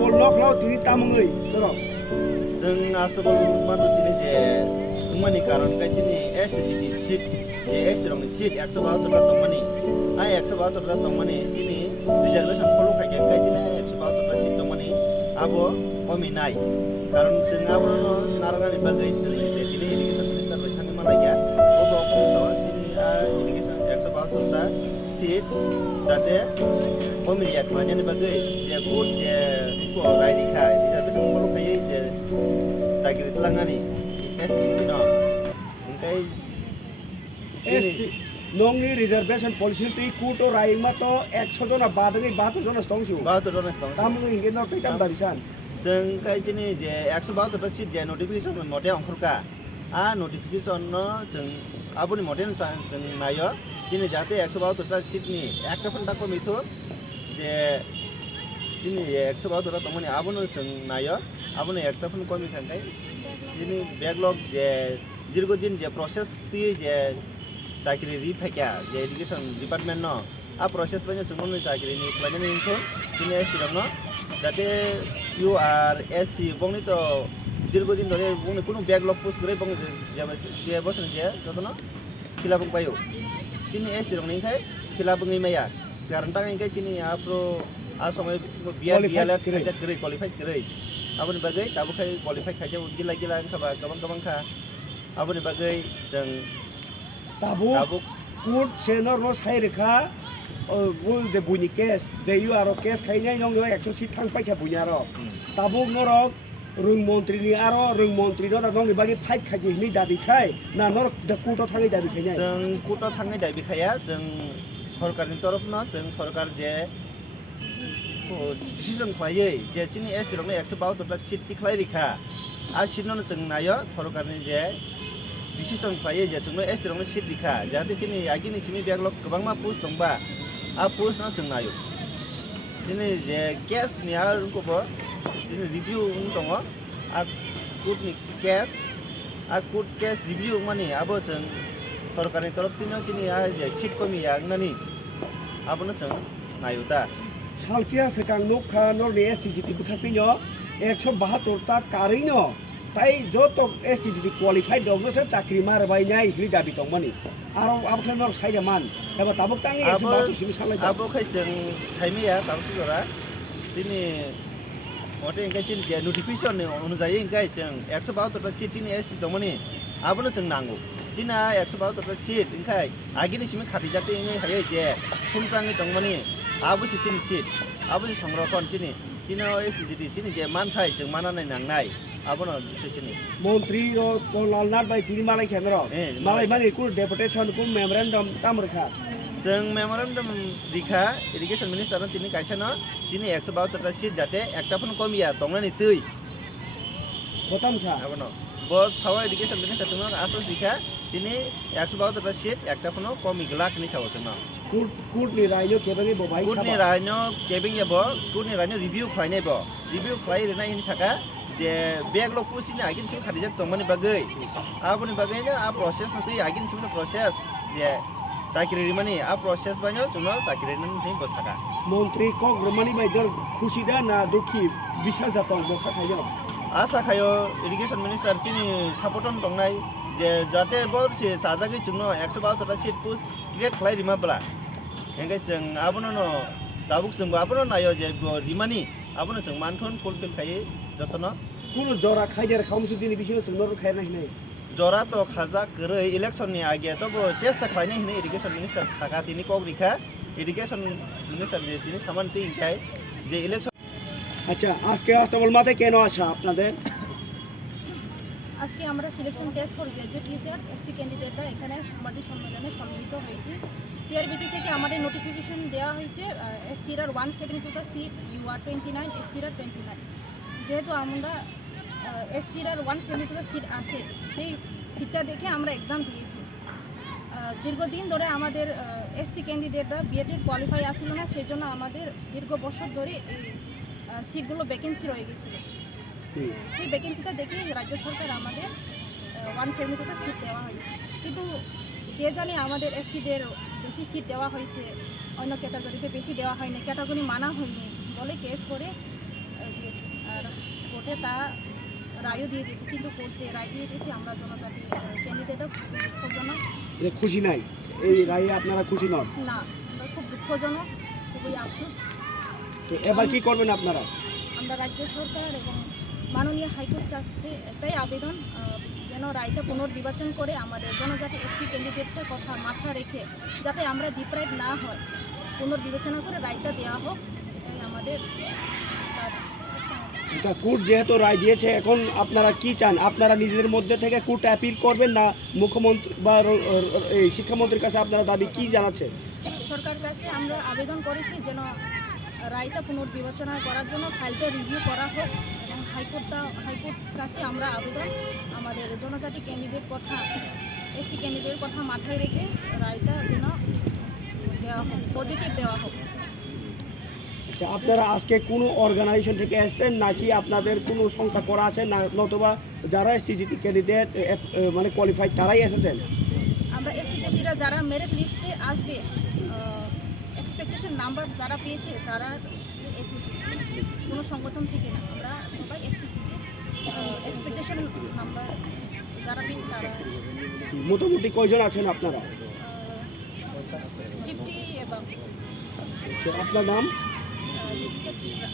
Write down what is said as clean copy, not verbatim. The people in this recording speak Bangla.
Astobol noklau tini tamungui dorong. जों आसबल मादु दिनै जे उमानि कारण गायसिनि एसजिटि सीट जे एस रंनि सीट 172 टा दंमानि आ 172 टा दंमानि सिनि रिजार्वेशन फलो खायगे गायसिनि 172 टा सीट दंमानि आबो कमि नाय कारण जों आबोनो नारगानि बागै जों जे दिनै एडुकेशन मिनिस्टार बिथांनि मालाया अबो कमसाव दिनै आ एडुकेशन 172 टा सीट जाते कमिरिया खामानिनि बागै जे गुड जे को रायनिखा रिजार्वेशन फलो खायै जे Sakit telangani, SGT no, ingkai ST nongni reservation policy ti kuto raing ma to 100 jona badangi 72 jona stongsu. bawa turun setong. Tamungui hinge nor tai tam barisan. Seng kai sini je 172 tu sih je notification model angkurka, notification no seng abu ni model seng nayo, sini jate 172 tu sih ni, aktif pun tak kau mitu, je sini 172 tu teman ni abu no seng nayo. Abu ni ekta pun kami sangkai, ini backlog je dirigodin je proses ti je takiri rifakya je education department no, proses banyak cuma ni takiri ni pelajaran ni itu, sini estirang no, jadi URSC bong ni to dirigodin dore bong ni kuno backlog push kure bong je bos ni je, jodoh no, kila bong payu, sini estirang ni kai kila bong ini ya, karena tangan kai sini apro asomai biar kerja kere qualified kere. Abu ni bagai, tabu kai qualify kai jauh gila angka kabang ka. Abu ni bagai, jeng Tabu kut senor no sai rekha bul je bunyi kes je yu aro kes kai nai nong no 100 sit thang pai kha bunya ro. Tabu norok rung montri ni aro rung montri no nong ni bagi fight khai ni dabi khai na nor da kuto thangai dabi khai nai. Jeng kuto thangai dabi khai ya, jeng sarkar ni torop no, jeng sarkar je decision khlaiye je chini ST rokni 172 ta seat ti khlai rikha a seat no jeng nayo sarkar ni je decision khlaiye je jeng ST rokni seat rikha jate chini agini chimi backlog kwbangma post dongba a post no jeng nayo chini je case ni a ko bo chini review tongo a court ni case review mani abo jeng sarkar ni torop tino chini a je seat komi yang nani abo no jeng nayo ta Salkia sekang nukha nor ni STGT bukhatinyo 172 ta karinyo tai joto STGT qualified dong no se chakri mar bai nyai hli dabi tong mani aro abkhe nor sai jaman eba tabuk tangi 172 simi salai abo khai jeng saimi ya tabu sura sini mote ingkai chin je notification ni অনুযায়ী ingkai jeng 172 ta seat ni ST dong mani abo no jeng nangu Cina 172 ta seat ingkai agini simi khati jate ingai haye je thumjangi dong mani abu si sini seat abu si সংরক্ষণ chini chino STGT chini je manthai jeng mananai nangnai abo no sini Montri ro kolal bai tini malai khenro malai mani kul deputation kum memorandum tamrekha Jeng memorandum rikha irrigation minister tini kaisa no chini 172 ta seat jate ekta pun komia tongnani tui botam sa abo no bo sawa irrigation minister tungno asos rikha chini 172 ta seat ekta pun komi glak ni sawo tungno kut ni raino kebangi bo bai Kut ni raino kebing ya bo kut ni raino review khlainai bo review khlai rena ini saka je backlog pusini agin sim khadija tongmani bagai aboni bagai na a process na tui agin sim process je takiri mani a process banyo chungno takiri nan ni bo saka Montri kok romani bai dor khushi da na dukhi bisas jatong bo khayo asa khayo irrigation minister chini supporton tongnai je jate bo che sajagi chungno 172 ta seat push create khlai rima bla engkai jeng abono no tabuk jeng abono nayo je bo rimani abono jeng manthon fulfill khai jotono kuno jora khaider khamsu dini bisino sunor khaina hinai jora to khaja korei election ni age to bo chesta khlaina hinai irrigation minister saka tini kok rikha irrigation minister je tini saman ti ingkai je election আচ্ছা আজকে আস্তাবল মাঠে কেন আসা আপনাদের আজকে আমরা selection test for graduate teacher SC ক্যান্ডিডেটরা এখানে সাংবাদিক সম্মেলনে সম্মিলিত হয়েছি টিআরবিটি থেকে আমাদের নোটিফিকেশন দেওয়া হয়েছে এসসির 172 টা সিট ইউআর 29 এসসির 29 যেহেতু আমরা এসসির 172 টা সিট আছে সেই সিটটা দেখে আমরা এক্সাম দিয়েছি দীর্ঘদিন ধরে আমাদের এসটি ক্যান্ডিডেটরা বিএড কোয়ালিফাই আসছিল না সেজন্য আমাদের দীর্ঘ বছর ধরে এই সিটগুলো ভ্যাকেন্সি রয়ে গেছিল সেই ভ্যাকেন্সিটা দেখে রাজ্য সরকার আমাদের 172টা সিট দেওয়া হয়েছে কিন্তু কে জানে আমাদের এসটিদের বেশি সিট দেওয়া হয়েছে অন্য ক্যাটাগরিতে বেশি দেওয়া হয়নি ক্যাটাগরি মানা হয়নি বলে কেস করে দিয়েছে কোর্টে তা রায়ও দিয়ে দিয়েছে, কিন্তু কোর্ট যে রায় দিয়ে দিয়েছে আমরা জনজাতি ক্যান্ডিডেটও দুঃখজনক। যে খুশি নাই এই রায়ে আপনারা খুশি নন? না, আমরা খুব দুঃখজনক, খুবই আফসোস। তো এবার কি করবেন আপনারা? আমরা রাজ্য সরকার এবং মাননীয় হাইকোর্ট কাছে এটাই আবেদন, যেন রায়টা পুনর্বিবেচন করে আমাদের জনজাতি এসটি ক্যান্ডিডেটদের কথা মাথা রেখে যাতে আমরা ডিপ্রাইভ না হয়, পুনর্বিবেচনা করে রায়টা দেওয়া হোক, এটাই আমাদের। আচ্ছা, কোর্ট যেহেতু রায় দিয়েছে, এখন আপনারা কি চান? আপনারা নিজেদের মধ্যে থেকে কোর্ট অ্যাপিল করবেন না মুখ্যমন্ত্রী বা এই শিক্ষামন্ত্রীর কাছে আপনারা দাবি কি জানাচ্ছেন? সরকার কাছে আমরা আবেদন করেছি যেন রায়টা পুনর্বিবেচনা করার জন্য ফাইলটা রিভিউ করা হোক, এবং হাইকোর্ট কাছে আমরা আবেদন আমাদের জনজাতি ক্যান্ডিডেট কথা, এসটি ক্যান্ডিডেটের কথা মাথায় রেখে রায়টা যেন দেওয়া হোক, পজিটিভ দেওয়া হোক। আচ্ছা, আপনারা আজকে কোনো অর্গানাইজেশন থেকে এসেছেন নাকি আপনাদের কোনো সংস্থা করা আছে না, নতুবা যারা এসটিজিটি ক্যান্ডিডেট মানে কোয়ালিফাইড তারাই এসেছেন? আমরা এসটি জাতিরা যারা মেরিট লিস্টে আসবে, এক্সপেকটেশন নাম্বার যারা পেয়েছে তারা এসেছে, কোনো সংগঠন থেকে না। আমরা সবাই এসটি জাতির এক্সপেকটেশন নাম্বার যারা পেয়েছে তারা মোটামুটি কয়জন আছেন আপনারা? 50 এবং আচ্ছা, আপনার নাম? জেসিকা ত্রিপুরা।